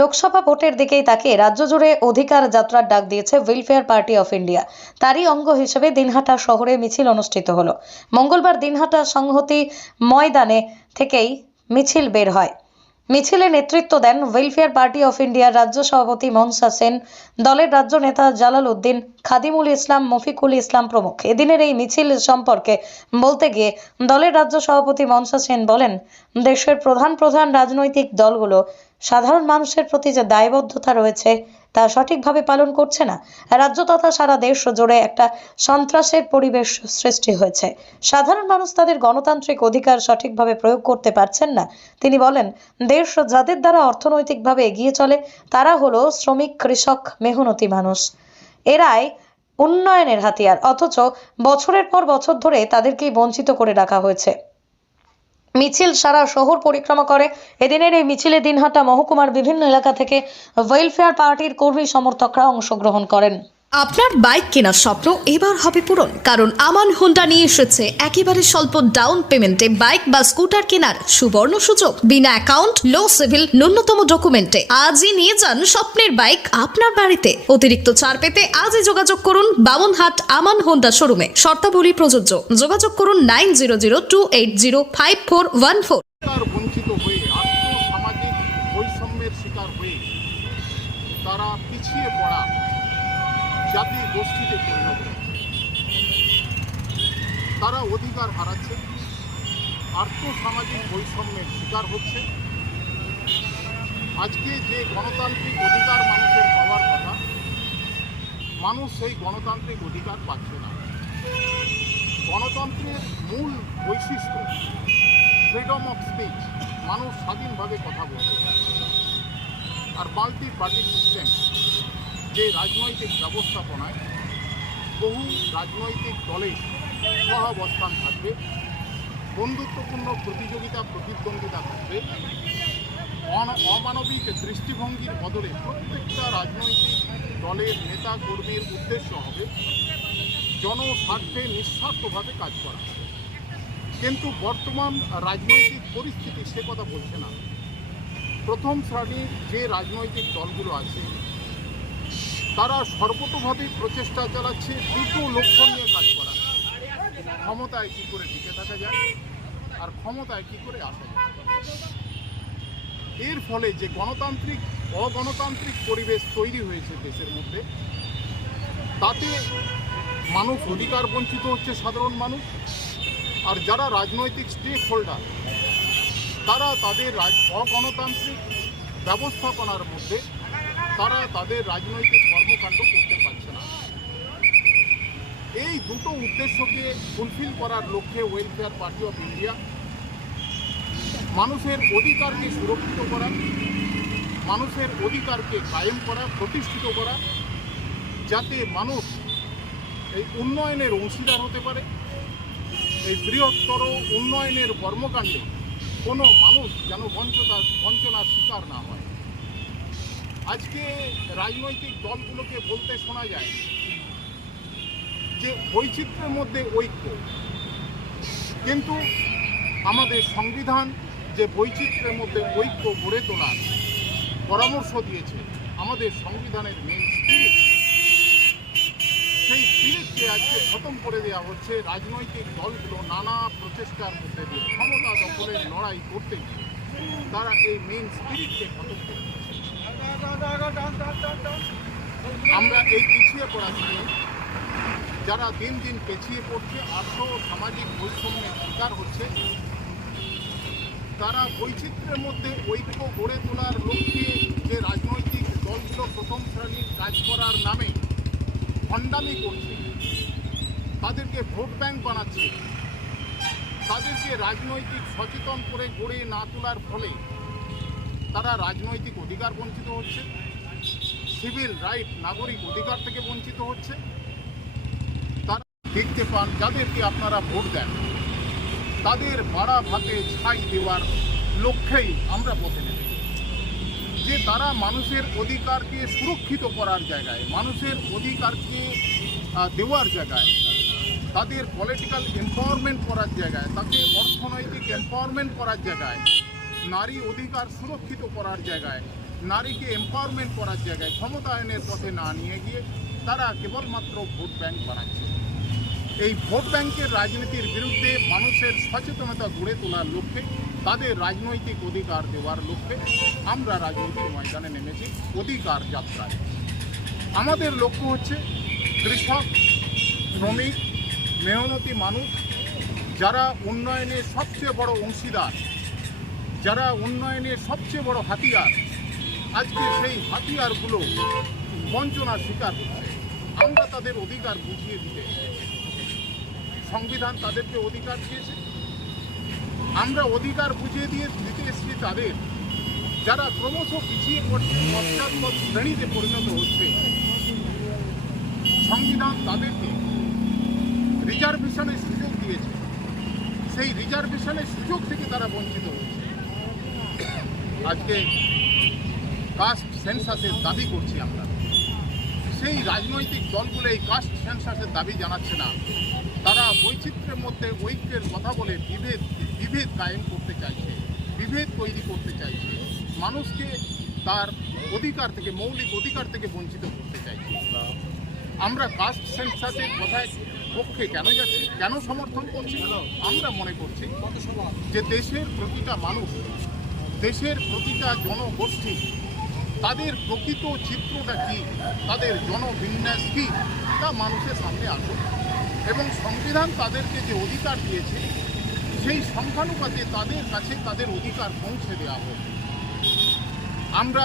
লোকসভা ভোটের দিকেই তাকে রাজ্য জুড়ে অধিকার যাত্রার ডাক দিয়েছে ওয়েলফেয়ার পার্টি অফ ইন্ডিয়া। তারই অঙ্গ হিসেবে দিনহাটা শহরে মিছিল অনুষ্ঠিত হলো। মঙ্গলবার দিনহাটা সংহতি ময়দানে থেকেই মিছিল বের হয়। মিছিলে নেতৃত্ব দেন ওয়েলফেয়ার পার্টি অফ ইন্ডিয়ার রাজ্য সভাপতি মনসা সেন, দলের রাজ্য নেতা জালাল উদ্দিন, খাদিমুল ইসলাম, মফিকুল ইসলাম প্রমুখ। এদিনের এই মিছিল সম্পর্কে বলতে গিয়ে দলের রাজ্য সভাপতি মনসা সেন বলেন, দেশের প্রধান রাজনৈতিক দলগুলো সাধারণ মানুষের প্রতি যে দায়বদ্ধতা রয়েছে তা সঠিকভাবে পালন করছে না। রাজ্য তথা সারা দেশ জুড়ে একটা সন্ত্রাসের পরিবেশ সৃষ্টি হয়েছে। সাধারণ মানুষ তাদের গণতান্ত্রিক অধিকার সঠিকভাবে প্রয়োগ করতে পারছেন না। তিনি বলেন, দেশ যাদের দ্বারা অর্থনৈতিকভাবে এগিয়ে চলে তারা হলো শ্রমিক, কৃষক, মেহনতি মানুষ। এরাই উন্নয়নের হাতিয়ার, অথচ বছরের পর বছর ধরে তাদেরকেই বঞ্চিত করে রাখা হয়েছে। মিছিল সারা শহর পরিক্রমা করে। এদিনের এই মিছিলে দিনহাটা মহকুমার বিভিন্ন এলাকা থেকে ওয়েলফেয়ার পার্টির কর্মী সমর্থকরা অংশগ্রহণ করেন। আপনার বাইক কেনার স্বপ্ন এবার হবে পূরণ, কারণ আমান হোন্ডা নিয়ে এসেছে একেবারে স্বল্প ডাউন পেমেন্টে বাইক বা স্কুটার কেনার সুবর্ণ সুযোগ। বিনা অ্যাকাউন্ট, লো সিভিল, ন্যূনতম ডকুমেন্টে আজই নিয়ে যান স্বপ্নের বাইক আপনার বাড়িতে। অতিরিক্ত ছাড় পেতে আজই যোগাযোগ করুন বামনহাট আমান হোন্ডা শোরুমে। শর্তাবলী প্রযোজ্য। যোগাযোগ করুন 9002805414। বঞ্চিত হয়ে আর্থসামাজিক বৈষম্যের শিকার হয়ে তারা পিছিয়ে পড়া জাতি গোষ্ঠীতে পরিণত, তারা অধিকার হারাচ্ছে, আর্থসামাজিক বৈষম্যের শিকার হচ্ছে। আজকে যে গণতান্ত্রিক অধিকার মানুষের পাওয়ার কথা, মানুষ সেই গণতান্ত্রিক অধিকার পাচ্ছে না। গণতন্ত্রের মূল বৈশিষ্ট্য ফ্রিডম অফ স্পিচ, মানুষ স্বাধীনভাবে কথা বলতে পারে। আর মাল্টি পার্টি সিস্টেম, যে রাজনৈতিক ব্যবস্থাপনায় বহু রাজনৈতিক দলের সহাবস্থান থাকবে, বন্ধুত্বপূর্ণ প্রতিদ্বন্দ্বিতা থাকবে, অমানবিক দৃষ্টিভঙ্গির বদলে প্রত্যেকটা রাজনৈতিক দলের নেতা কর্মীর উদ্দেশ্য হবে জনস্বার্থে নিঃস্বার্থভাবে কাজ করা। কিন্তু বর্তমান রাজনৈতিক পরিস্থিতি সে কথা বলছে না। প্রথম শ্রেণীর যে রাজনৈতিক দলগুলো আছে তারা সর্বতোভাবে প্রচেষ্টা চালাচ্ছে দুটো লক্ষ্য নিয়ে কাজ করা: ক্ষমতায় কী করে টিকে থাকা যায় আর ক্ষমতায় কী করে আসা যায়। এর ফলে যে অগণতান্ত্রিক পরিবেশ তৈরি হয়েছে দেশের মধ্যে, তাতে মানুষ অধিকার বঞ্চিত হচ্ছে, সাধারণ মানুষ। আর যারা রাজনৈতিক স্টেক হোল্ডার তারা তাদের অগণতান্ত্রিক ব্যবস্থাপনার মধ্যে তারা তাদের রাজনৈতিক কর্মকাণ্ড করতে পারছে না। এই দুটো উদ্দেশ্যকে ফুলফিল করার লক্ষ্যে ওয়েলফেয়ার পার্টি অফ ইন্ডিয়া মানুষের অধিকারকে সুরক্ষিত করা, মানুষের অধিকারকে কায়েম করা, প্রতিষ্ঠিত করা, যাতে মানুষ এই উন্নয়নের অংশীদার হতে পারে। এই বৃহত্তর উন্নয়নের কর্মকাণ্ডে কোনো মানুষ যেন বঞ্চনার শিকার না হয়। আজকে রাজনৈতিক দলগুলোকে বলতে শোনা যায় যে বৈচিত্র্যের মধ্যে ঐক্য, কিন্তু আমাদের সংবিধান যে বৈচিত্র্যের মধ্যে ঐক্য গড়ে তোলার পরামর্শ দিয়েছে, আমাদের সংবিধানের মেইন স্পিরিট, সেই স্পিরিটকে আজকে খতম করে দেওয়া হচ্ছে। রাজনৈতিক দলগুলো নানা প্রচেষ্টার মধ্যে দিয়ে ক্ষমতা দখলের লড়াই করতে গিয়ে তারা এই মেইন স্পিরিটকে খতম করে দিচ্ছে। আমরা এই পিছিয়ে পড়া নিয়ে যারা দিন দিন পিছিয়ে পড়ছে, আর্থ সামাজিক বৈষম্যের শিকার হচ্ছে, তারা বৈচিত্র্যের মধ্যে ঐক্য গড়ে তোলার লক্ষ্যে যে রাজনৈতিক দলগুলো প্রথম শ্রেণীর কাজ করার নামে ভণ্ডামি করছে, তাদেরকে ভোট ব্যাংক বানাচ্ছে, তাদেরকে রাজনৈতিক সচেতন করে গড়ে না তোলার ফলে তারা রাজনৈতিক অধিকার বঞ্চিত হচ্ছে, সিভিল রাইট, নাগরিক অধিকার থেকে বঞ্চিত হচ্ছে। তারা দেখতে পান যাদেরকে আপনারা ভোট দেন তাদের বাড়া ভাতে ছাই দেওয়ার লক্ষ্যেই আমরা পথে নেমে, যে তারা মানুষের অধিকারকে সুরক্ষিত করার জায়গায়, মানুষের অধিকারকে দেওয়ার জায়গায় তাদের পলিটিক্যাল এম্পাওয়ারমেন্ট করার জায়গায়, তাকে অর্থনৈতিক এম্পাওয়ারমেন্ট করার জায়গায়, নারী অধিকার সুরক্ষিত করার জায়গায়, নারীকে এম্পাওয়ারমেন্ট করার জায়গায় ক্ষমতায়নের পথে না নিয়ে গিয়ে তারা কেবলমাত্র ভোট ব্যাংক বানাচ্ছে। এই ভোট ব্যাংকের রাজনীতির বিরুদ্ধে মানুষের সচেতনতা গড়ে তোলার লক্ষ্যে, তাদের রাজনৈতিক অধিকার দেওয়ার লক্ষ্যে আমরা রাজনৈতিক ময়দানে নেমেছি অধিকার যাত্রায়। আমাদের লক্ষ্য হচ্ছে কৃষক, শ্রমিক, মেহনতি মানুষ, যারা উন্নয়নের সবচেয়ে বড় অংশীদার, যারা উন্নয়নের সবচেয়ে বড় হাতিয়ার, আজকে সেই হাতিয়ারগুলো বঞ্চনার শিকার হচ্ছে। আমরা তাদের অধিকার বুঝিয়ে দিতে এসেছি। সংবিধান তাদেরকে অধিকার দিয়েছে, আমরা অধিকার বুঝিয়ে দিতে এসেছি তাদের, যারা ক্রমশ পিছিয়ে পড়ছে, পশ্চাৎপদ শ্রেণীতে পরিণত হচ্ছে। সংবিধান তাদেরকে রিজার্ভেশনের সুযোগ দিয়েছে, সেই রিজার্ভেশনের সুযোগ থেকে তারা বঞ্চিত হচ্ছে। আজকে কাস্ট সেন্সাসের দাবি করছি আমরা, সেই রাজনৈতিক দলগুলো এই কাস্ট সেন্সাসের দাবি জানাচ্ছে না। তারা বৈচিত্র্যের মধ্যে ঐক্যের কথা বলে বিভেদ কায়েম করতে চাইছে, বিভেদ তৈরি করতে চাইছে, মানুষকে তার অধিকার থেকে, মৌলিক অধিকার থেকে বঞ্চিত করতে চাইছে। আমরা কাস্ট সেন্সাসের কথায় পক্ষে কেন যাচ্ছি, কেন সমর্থন করছি? আমরা মনে করছি যে দেশের প্রতিটা মানুষ, দেশের প্রতিটা জনগোষ্ঠী, তাদের প্রকৃত চিত্রটা কী, তাদের জনবিন্যাস কী, তা মানুষের সামনে আসুক এবং সংবিধান তাদেরকে যে অধিকার দিয়েছে সেই সংখ্যানুপাতে তাদের কাছে তাদের অধিকার পৌঁছে দেওয়া হোক। আমরা